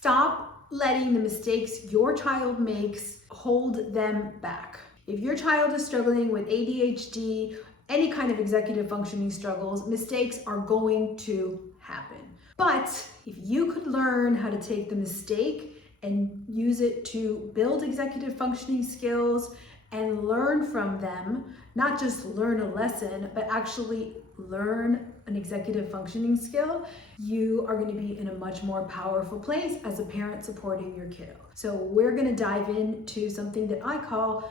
Stop letting the mistakes your child makes hold them back. If your child is struggling with ADHD, any kind of executive functioning struggles, mistakes are going to happen. But if you could learn how to take the mistake and use it to build executive functioning skills and learn from them, not just learn a lesson, but actually learn an executive functioning skill, you are going to be in a much more powerful place as a parent supporting your kiddo. So we're going to dive into something that I call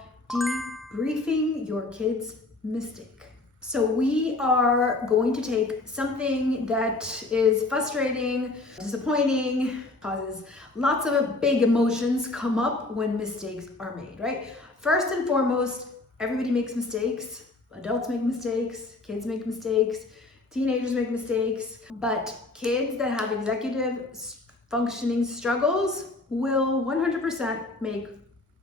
debriefing your kid's mistake. So we are going to take something that is frustrating, disappointing, causes lots of big emotions come up when mistakes are made, right? First and foremost, everybody makes mistakes. Adults make mistakes, kids make mistakes, teenagers make mistakes, but kids that have executive functioning struggles will 100% make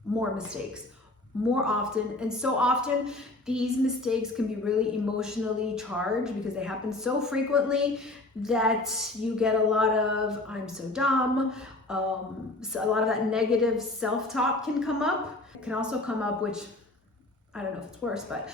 more mistakes more often. And so often these mistakes can be really emotionally charged because they happen so frequently that you get a lot of "I'm so dumb." So a lot of that negative self-talk can come up. It can also come up, which I don't know if it's worse, but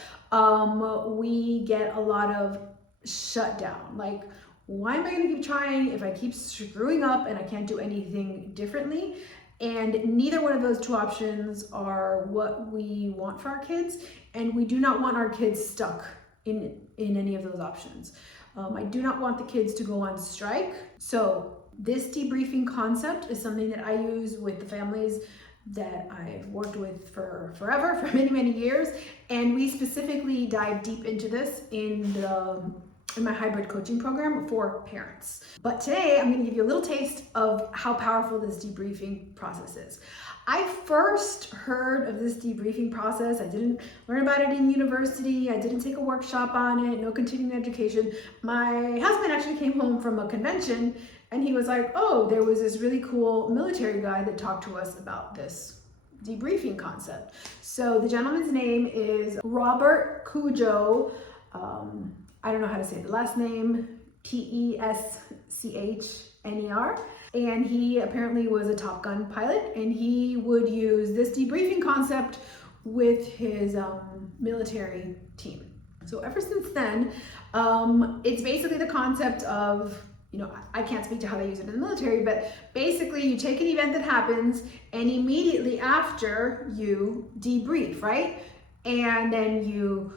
we get a lot of shutdown. Like, why am I going to keep trying if I keep screwing up and I can't do anything differently? And neither one of those two options are what we want for our kids, and we do not want our kids stuck in any of those options. I do not want the kids to go on strike. So this debriefing concept is something that I use with the families that I've worked with for forever, for many, many years. And we specifically dive deep into this in my hybrid coaching program for parents. But today I'm going to give you a little taste of how powerful this debriefing process is. I first heard of this debriefing process. I didn't learn about it in university. I didn't take a workshop on it, no continuing education. My husband actually came home from a convention and he was like, oh, there was this really cool military guy that talked to us about this debriefing concept. So the gentleman's name is Robert Cujo. I don't know how to say the last name, Peschner. And he apparently was a Top Gun pilot, and he would use this debriefing concept with his military team. So ever since then, it's basically the concept of, I can't speak to how they use it in the military, but basically you take an event that happens and immediately after you debrief, right? And then you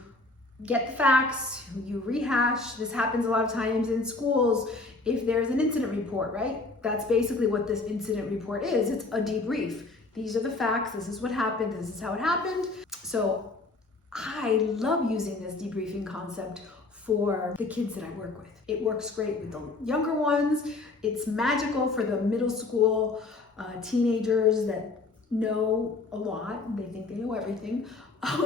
get the facts, you rehash. This happens a lot of times in schools if there's an incident report, right? That's basically what this incident report is. It's a debrief. These are the facts. This is what happened. This is how it happened. So I love using this debriefing concept for the kids that I work with. It works great with the younger ones. It's magical for the middle school teenagers that know a lot. They think they know everything.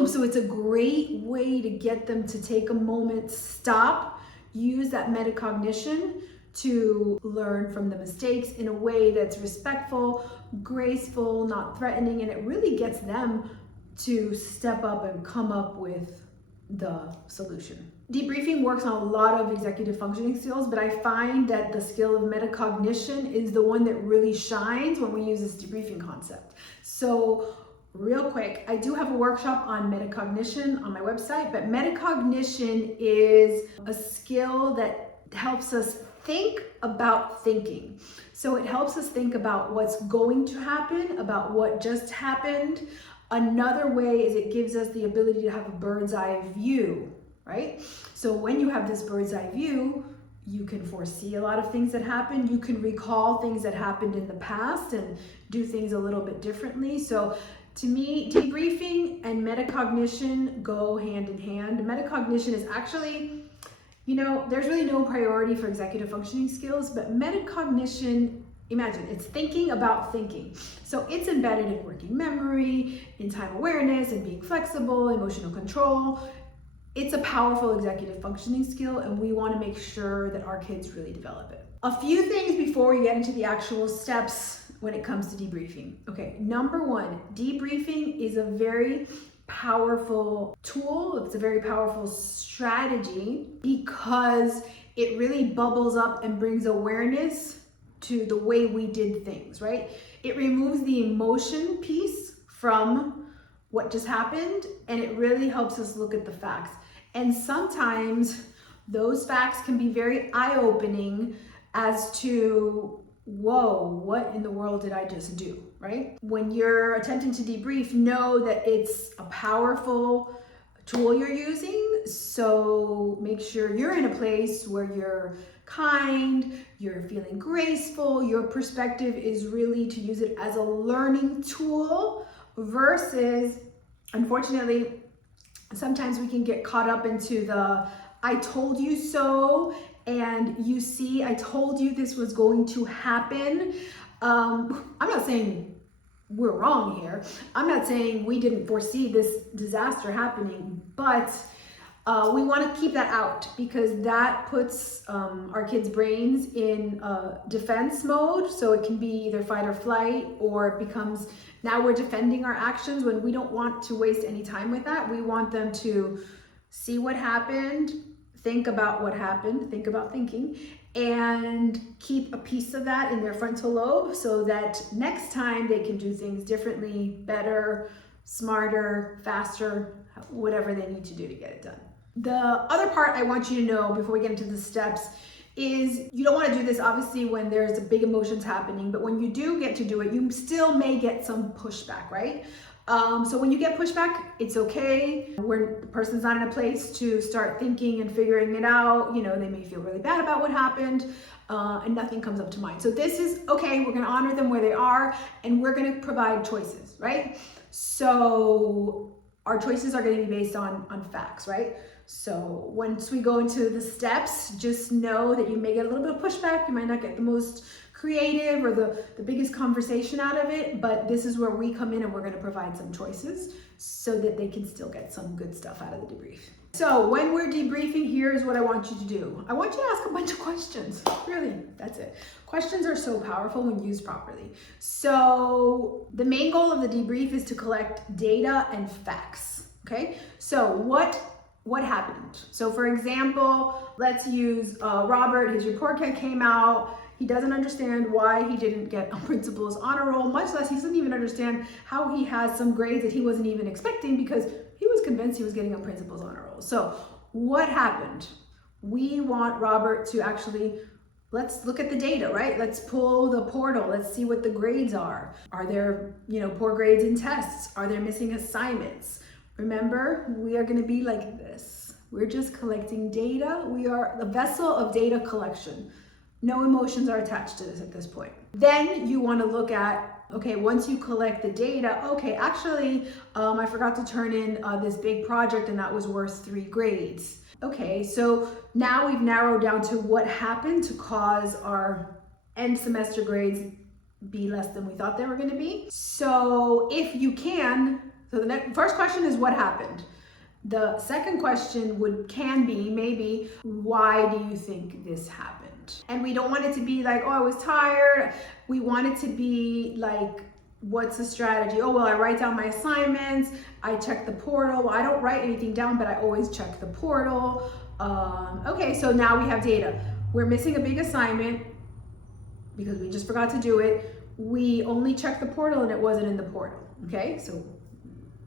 So it's a great way to get them to take a moment, stop, use that metacognition to learn from the mistakes in a way that's respectful, graceful, not threatening, and it really gets them to step up and come up with the solution. Debriefing works on a lot of executive functioning skills, but I find that the skill of metacognition is the one that really shines when we use this debriefing concept. So real quick, I do have a workshop on metacognition on my website, but metacognition is a skill that helps us think about thinking. So it helps us think about what's going to happen, about what just happened. Another way is it gives us the ability to have a bird's eye view, right? So when you have this bird's eye view, you can foresee a lot of things that happen. You can recall things that happened in the past and do things a little bit differently. So to me, debriefing and metacognition go hand in hand. Metacognition is actually, there's really no priority for executive functioning skills, but metacognition, imagine, it's thinking about thinking. So it's embedded in working memory, in time awareness, and being flexible, emotional control. It's a powerful executive functioning skill, and we want to make sure that our kids really develop it. A few things before we get into the actual steps when it comes to debriefing. Okay, number one, debriefing is a very powerful tool. It's a very powerful strategy because it really bubbles up and brings awareness to the way we did things, right? It removes the emotion piece from what just happened, and it really helps us look at the facts. And sometimes those facts can be very eye-opening as to, whoa, what in the world did I just do, right? When you're attempting to debrief, know that it's a powerful tool you're using. So make sure you're in a place where you're kind, you're feeling graceful, your perspective is really to use it as a learning tool versus, unfortunately, sometimes we can get caught up into the I told you so, and you see, I told you this was going to happen. I'm not saying we're wrong here. I'm not saying we didn't foresee this disaster happening, but we want to keep that out because that puts our kids' brains in defense mode. So it can be either fight or flight, or it becomes now we're defending our actions when we don't want to waste any time with that. We want them to see what happened, think about what happened, think about thinking, and keep a piece of that in their frontal lobe so that next time they can do things differently, better, smarter, faster, whatever they need to do to get it done. The other part I want you to know before we get into the steps is you don't want to do this obviously when there's a big emotions happening, but when you do get to do it, you still may get some pushback, right? So when you get pushback, it's okay. When the person's not in a place to start thinking and figuring it out, you know, they may feel really bad about what happened and nothing comes up to mind. So this is okay. We're going to honor them where they are and we're going to provide choices, right? So our choices are going to be based on facts, right? So once we go into the steps, just know that you may get a little bit of pushback. You might not get the most creative or the biggest conversation out of it, but this is where we come in and we're going to provide some choices so that they can still get some good stuff out of the debrief. So when we're debriefing, here's what I want you to do. I want you to ask a bunch of questions. Really, that's it. Questions are so powerful when used properly. So the main goal of the debrief is to collect data and facts. Okay, so what happened? So for example, let's use Robert. His report card came out. He doesn't understand why he didn't get a principal's honor roll, much less he doesn't even understand how he has some grades that he wasn't even expecting because he was convinced he was getting a principal's honor roll. So what happened? We want Robert to actually, let's look at the data, right? Let's pull the portal. Let's see what the grades are. Are there, poor grades in tests? Are there missing assignments? Remember, we are going to be like this. We're just collecting data. We are a vessel of data collection. No emotions are attached to this at this point. Then you want to look at, okay, once you collect the data, okay, actually, I forgot to turn in this big project and that was worth 3 grades. Okay, so now we've narrowed down to what happened to cause our end semester grades be less than we thought they were going to be. So if you can, so the first question is what happened? The second question can be maybe, why do you think this happened? And we don't want it to be like, oh, I was tired. We want it to be like, what's the strategy? Oh, well, I write down my assignments. I check the portal. Well, I don't write anything down, but I always check the portal. Okay, so now we have data. We're missing a big assignment because we just forgot to do it. We only checked the portal and it wasn't in the portal. Okay, so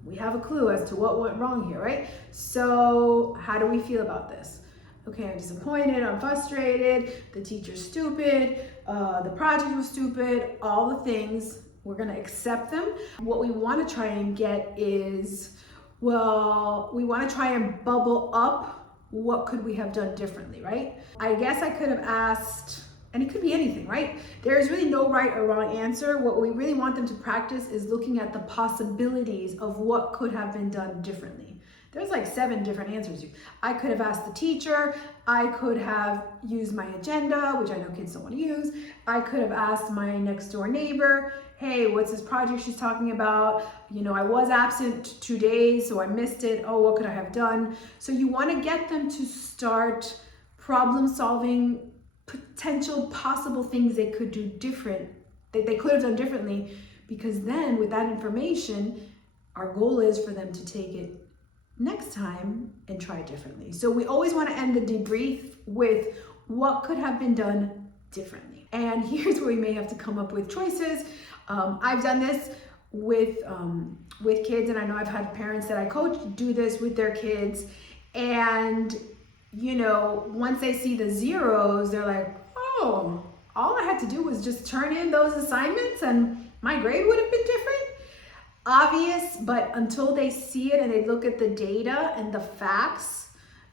we have a clue as to what went wrong here, right? So how do we feel about this? Okay, I'm disappointed, I'm frustrated, the teacher's stupid, the project was stupid, all the things. We're gonna accept them. What we wanna try and get is, well, we wanna try and bubble up what could we have done differently, right? I guess I could have asked, and it could be anything, right? There is really no right or wrong answer. What we really want them to practice is looking at the possibilities of what could have been done differently. There's like 7 different answers. I could have asked the teacher. I could have used my agenda, which I know kids don't want to use. I could have asked my next door neighbor, hey, what's this project she's talking about? I was absent 2 days, so I missed it. Oh, what could I have done? So you want to get them to start problem solving potential possible things they could do different, that they could have done differently, because then with that information, our goal is for them to take it next time and try differently. So we always want to end the debrief with what could have been done differently. And here's where we may have to come up with choices. I've done this with kids, and I know I've had parents that I coach do this with their kids. And, you know, once they see the zeros, they're like, oh, all I had to do was just turn in those assignments and my grade would have been different. Obvious, but until they see it and they look at the data and the facts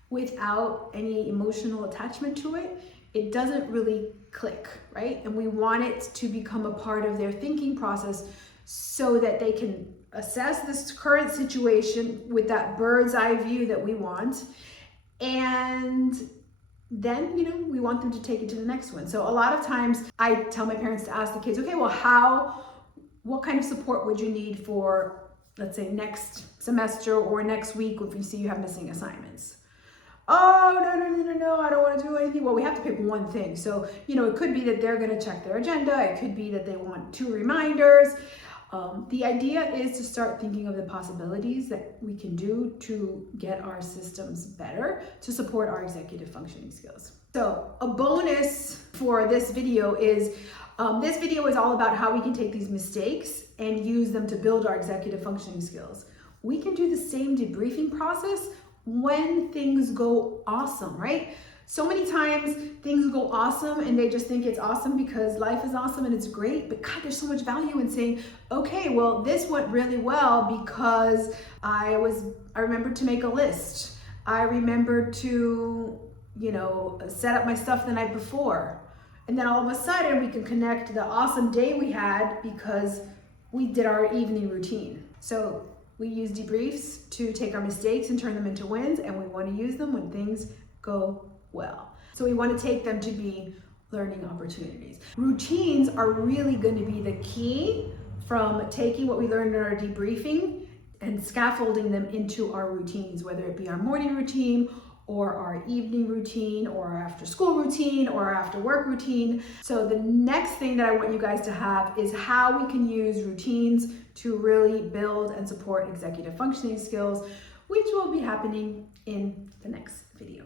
without any emotional attachment to it, it doesn't really click, right? And we want it to become a part of their thinking process so that they can assess this current situation with that bird's eye view that we want. And then, you know, we want them to take it to the next one. So a lot of times I tell my parents to ask the kids, okay, well, what kind of support would you need for, let's say, next semester or next week if you see you have missing assignments? Oh, no, I don't want to do anything. Well, we have to pick one thing. So, you know, it could be that they're going to check their agenda. It could be that they want 2 reminders. The idea is to start thinking of the possibilities that we can do to get our systems better to support our executive functioning skills. So a bonus for this video is all about how we can take these mistakes and use them to build our executive functioning skills. We can do the same debriefing process when things go awesome, right? So many times things go awesome and they just think it's awesome because life is awesome and it's great, but God, there's so much value in saying, okay, well, this went really well because I remembered to make a list. I remembered to, you know, set up my stuff the night before. And then all of a sudden we can connect the awesome day we had because we did our evening routine. So we use debriefs to take our mistakes and turn them into wins, and we want to use them when things go well. So we want to take them to be learning opportunities. Routines are really going to be the key from taking what we learned in our debriefing and scaffolding them into our routines, whether it be our morning routine or our evening routine or our after school routine or our after work routine. So the next thing that I want you guys to have is how we can use routines to really build and support executive functioning skills, which will be happening in the next video.